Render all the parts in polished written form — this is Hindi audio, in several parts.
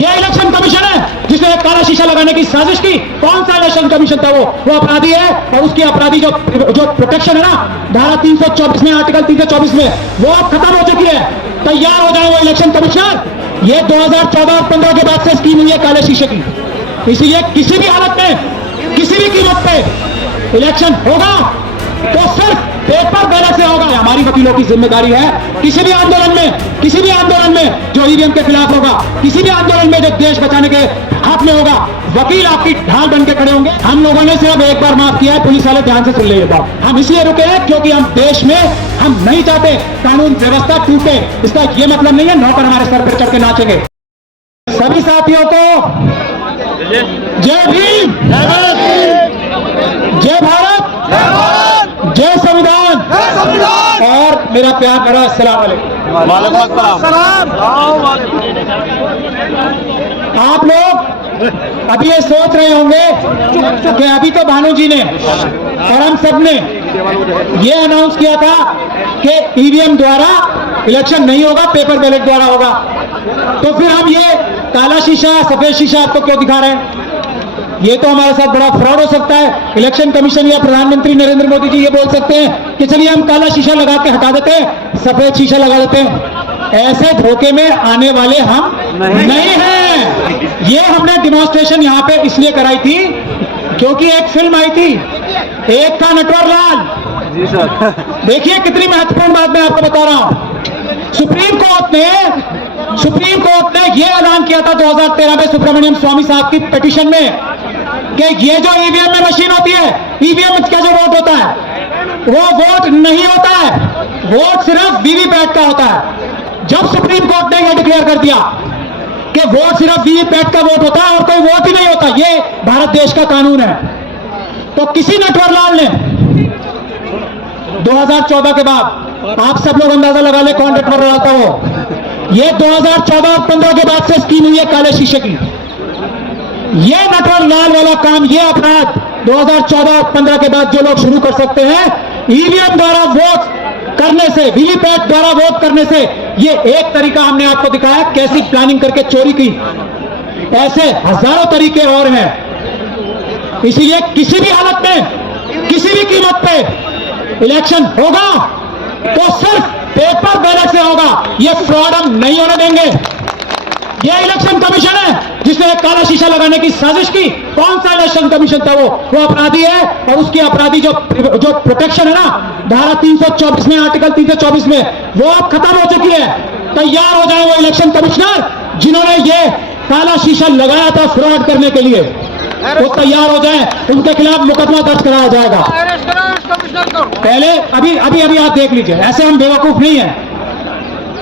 ये इलेक्शन कमीशन है जिसने काला शीशा लगाने की साजिश की। कौन सा इलेक्शन कमीशन था? वो अपराधी है, और उसकी अपराधी जो प्रोटेक्शन है ना, धारा 324 में, आर्टिकल 324 में, वो अब खत्म हो चुकी है। तैयार हो जाए वो इलेक्शन कमिश्नर। ये 2014 और 15 के बाद से स्कीम हुई है काले शीशे की। इसलिए किसी भी हालत में, किसी भी कीमत पे इलेक्शन होगा तो सिर्फ पेपर बैलेट से होगा। हमारी वकीलों की जिम्मेदारी है किसी भी आंदोलन में जो ईवीएम के खिलाफ होगा, किसी भी आंदोलन में जो देश बचाने के हाथ में होगा, वकील आपकी ढाल बन के खड़े होंगे। हम लोगों ने सिर्फ एक बार माफ किया है, पुलिस वाले ध्यान से सुन ले ये बात। हम इसलिए रुके हैं क्योंकि हम देश में हम नहीं चाहते कानून व्यवस्था टूटे। इसका ये मतलब नहीं है नौकर हमारे सर पर चढ़ के नाचेंगे। सभी साथियों को जय भीम, जय भारत, जय संविधान, और मेरा प्यार भरा अस्सलाम वालेकुम। आप लोग अभी ये सोच रहे होंगे कि अभी तो भानु जी ने और हम सब ने ये अनाउंस किया था कि ईवीएम द्वारा इलेक्शन नहीं होगा, पेपर बैलेट द्वारा होगा। तो फिर हम ये काला शीशा, सफेद शीशा आपको क्यों दिखा रहे हैं? ये तो हमारे साथ बड़ा फ्रॉड हो सकता है। इलेक्शन कमीशन या प्रधानमंत्री नरेंद्र मोदी जी ये बोल सकते हैं कि चलिए हम काला शीशा लगा के हटा देते हैं, सफेद शीशा लगा देते हैं। ऐसे धोखे में आने वाले हम नहीं हैं। ये हमने डिमॉन्स्ट्रेशन यहां पे इसलिए कराई थी क्योंकि एक फिल्म आई थी, एक था नटवर लाल जी सर। देखिए कितनी महत्वपूर्ण बात मैं आपको बता रहा हूं। सुप्रीम कोर्ट ने यह ऐलान किया था 2013 में सुब्रमण्यम स्वामी साहब की पिटीशन में कि ये जो ईवीएम में मशीन होती है, ईवीएम का जो वोट होता है वो वोट नहीं होता है, वोट सिर्फ वीवीपैट का होता है। जब सुप्रीम कोर्ट ने यह डिक्लेयर कर दिया कि वोट सिर्फ वीवीपैट का वोट होता है और कोई वोट ही नहीं होता, ये भारत देश का कानून है, तो किसी नटवरलाल ने 2014 के बाद, आप सब लोग अंदाजा लगा ले कौन नटवरलाल था वो। ये 2014 और 15 के बाद से स्कीम हुई है काले शीशे की। ये नटवरलाल वाला काम, ये अपराध 2014 और 15 के बाद जो लोग शुरू कर सकते हैं, ईवीएम द्वारा वोट करने से, वीवीपैट द्वारा वोट करने से, ये एक तरीका हमने आपको दिखाया कैसी प्लानिंग करके चोरी की। ऐसे हजारों तरीके और हैं। इसीलिए किसी भी हालत में, किसी भी कीमत पे इलेक्शन होगा तो सिर्फ पेपर बैलेट से होगा। ये फ्रॉड हम नहीं होने देंगे। ये इलेक्शन कमीशन है जिसने काला शीशा लगाने की साजिश की। कौन सा इलेक्शन कमीशन था? वो अपराधी है, और उसकी अपराधी जो प्रोटेक्शन है ना, धारा 324 में, आर्टिकल 324 में, वो अब खत्म हो चुकी है। तैयार हो जाए वो इलेक्शन कमिश्नर जिन्होंने ये काला शीशा लगाया था फ्रॉड करने के लिए, वो तैयार हो जाए, उनके खिलाफ मुकदमा दर्ज कराया जाएगा। पहले अभी अभी अभी आप देख लीजिए, ऐसे हम बेवकूफ नहीं है।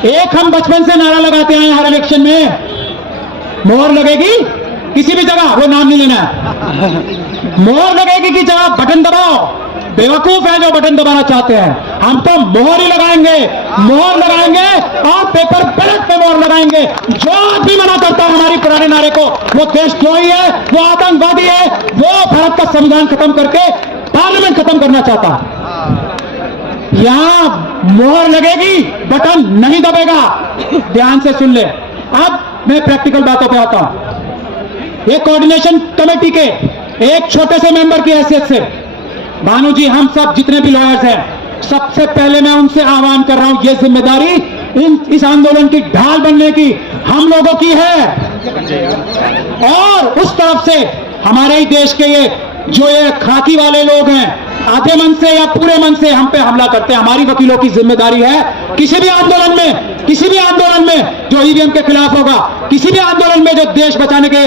एक हम बचपन से नारा लगाते आए हर इलेक्शन में, मोहर लगेगी किसी भी जगह, वो नाम नहीं लेना है, मोहर लगेगी की जगह बटन दबाओ। बेवकूफ है जो बटन दबाना चाहते हैं। हम तो मोहर ही लगाएंगे, मोहर लगाएंगे और पेपर बैलेट पे मोहर लगाएंगे। जो भी मना करता है हमारी पुराने नारे को, वो देशद्रोही है, वो आतंकवादी है, वो भारत का संविधान खत्म करके पार्लियामेंट खत्म करना चाहता है। यहां मोहर लगेगी, बटन नहीं दबेगा। ध्यान से सुन ले। अब मैं प्रैक्टिकल बातों पे आता हूं। ये कोऑर्डिनेशन कमेटी के एक छोटे से मेंबर की हैसियत से, भानु जी, हम सब जितने भी लॉयर्स हैं, सबसे पहले मैं उनसे आह्वान कर रहा हूं, ये जिम्मेदारी इस आंदोलन की ढाल बनने की हम लोगों की है। और उस तरफ से हमारे ही देश के ये खाकी वाले लोग हैं, आधे मन से या पूरे मन से हम पे हमला करते हैं। हमारी वकीलों की जिम्मेदारी है किसी भी आंदोलन में जो ईवीएम के खिलाफ होगा, किसी भी आंदोलन में जो देश बचाने के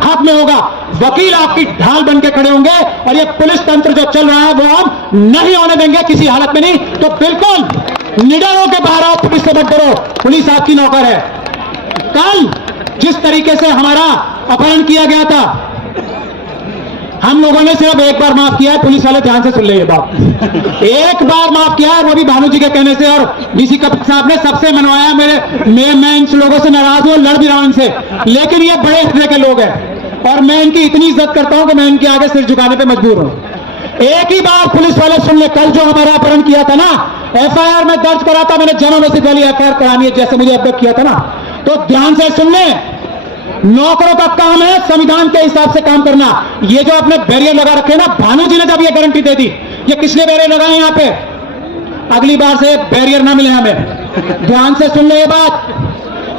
हाथ में होगा, वकील आपकी ढाल बन के खड़े होंगे। और ये पुलिस तंत्र जो चल रहा है वो हम नहीं होने देंगे किसी हालत में नहीं। तो बिल्कुल निडर होकर बाहर आओ, पुलिस से मत डरो, पुलिस आपकी नौकर है। कल जिस तरीके से हमारा अपहरण किया गया था, हम लोगों ने सिर्फ एक बार माफ किया है, पुलिस वाले ध्यान से सुन ले ये बात। एक बार माफ किया है, वो भी भानु जी के कहने से, और डीसी कपिल साहब ने सबसे मनवाया। मैं इन लोगों से नाराज हूं, लड़ भी रहा हूं इनसे, लेकिन ये बड़े हिस्से के लोग हैं और मैं इनकी इतनी इज्जत करता हूं कि मैं इनके आगे सिर झुकाने पे मजबूर हूं। एक ही बार पुलिस वाले सुन ले। कल जो हमारा अपहरण किया था ना, एफआईआर में दर्ज करा था मैंने, जामा मस्जिद वाली एफआईआर करानी है जैसे मुझे अवगत किया था ना, तो ध्यान से सुन ले। नौकरों का काम है संविधान के हिसाब से काम करना। ये जो आपने बैरियर लगा रखे ना, भानु जी ने जब ये गारंटी दे दी, ये किसने बैरियर लगाए यहां पे? अगली बार से बैरियर ना मिले हमें। ध्यान से सुन लो ये बात,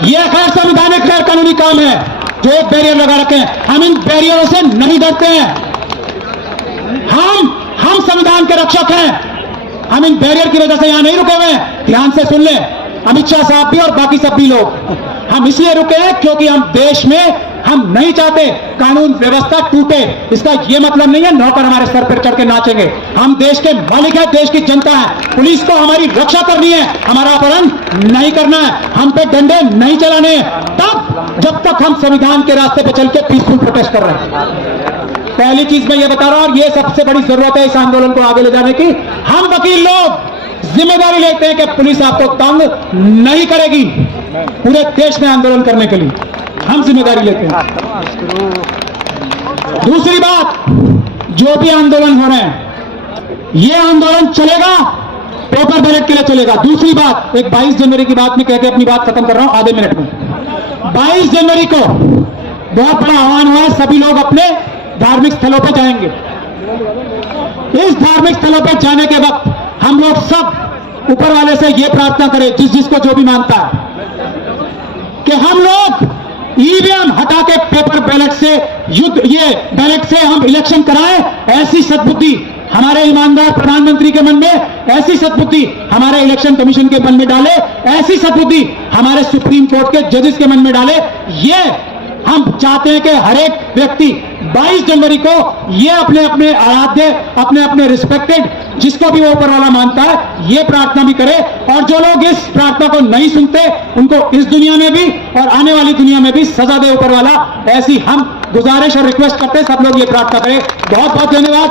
ये खैर संवैधानिक गैर कानूनी काम है जो एक बैरियर लगा रखे हैं। हम इन बैरियरों से नहीं डरते हैं। हम संविधान के रक्षक हैं। हम इन बैरियर की वजह से यहां नहीं रुके हुए हैं। ध्यान से सुन लें, अमित शाह साहब भी और बाकी सब भी लोग, हम इसलिए रुके हैं क्योंकि हम देश में हम नहीं चाहते कानून व्यवस्था टूटे। इसका यह मतलब नहीं है नौकर हमारे सर पर चढ़ के नाचेंगे। हम देश के मालिक हैं, देश की जनता है। पुलिस को हमारी रक्षा करनी है, हमारा अपहरण नहीं करना है, हम पे डंडे नहीं चलाने हैं, तब जब तक हम संविधान के रास्ते पे चल के पीसफुल प्रोटेस्ट कर रहे हैं। पहली चीज मैं ये बता रहा हूं, और ये सबसे बड़ी जरूरत है इस आंदोलन को आगे ले जाने की। हम वकील लोग जिम्मेदारी लेते हैं कि पुलिस आपको तंग नहीं करेगी। पूरे देश में आंदोलन करने के लिए हम जिम्मेदारी लेते हैं। दूसरी बात, जो भी आंदोलन हो रहे हैं, ये आंदोलन चलेगा, पेपर बैलेट के लिए चलेगा। दूसरी बात, एक 22 जनवरी की बात में कहकर अपनी बात खत्म कर रहा हूं आधे मिनट में। 22 जनवरी को बहुत बड़ा आह्वान हुआ है, सभी लोग अपने धार्मिक स्थलों पर जाएंगे। इस धार्मिक स्थलों पर जाने के वक्त हम लोग सब ऊपर वाले से यह प्रार्थना करें, जिसको जो भी मानता है, कि हम लोग ईवीएम हटा के पेपर बैलेट से ये बैलेट से हम इलेक्शन कराएं। ऐसी सद्बुद्धि हमारे ईमानदार प्रधानमंत्री के मन में, ऐसी सद्बुद्धि हमारे इलेक्शन कमीशन के मन में डाले, ऐसी सद्बुद्धि हमारे सुप्रीम कोर्ट के जजेस के मन में डाले। ये हम चाहते हैं कि हर एक व्यक्ति 22 जनवरी को ये अपने अपने आराध्य, अपने अपने रिस्पेक्टेड, जिसको भी वो ऊपर वाला मानता है, ये प्रार्थना भी करे। और जो लोग इस प्रार्थना को नहीं सुनते, उनको इस दुनिया में भी और आने वाली दुनिया में भी सजा दे ऊपर वाला। ऐसी हम गुजारिश और रिक्वेस्ट करते हैं, सब लोग ये प्रार्थना करें। बहुत बहुत धन्यवाद।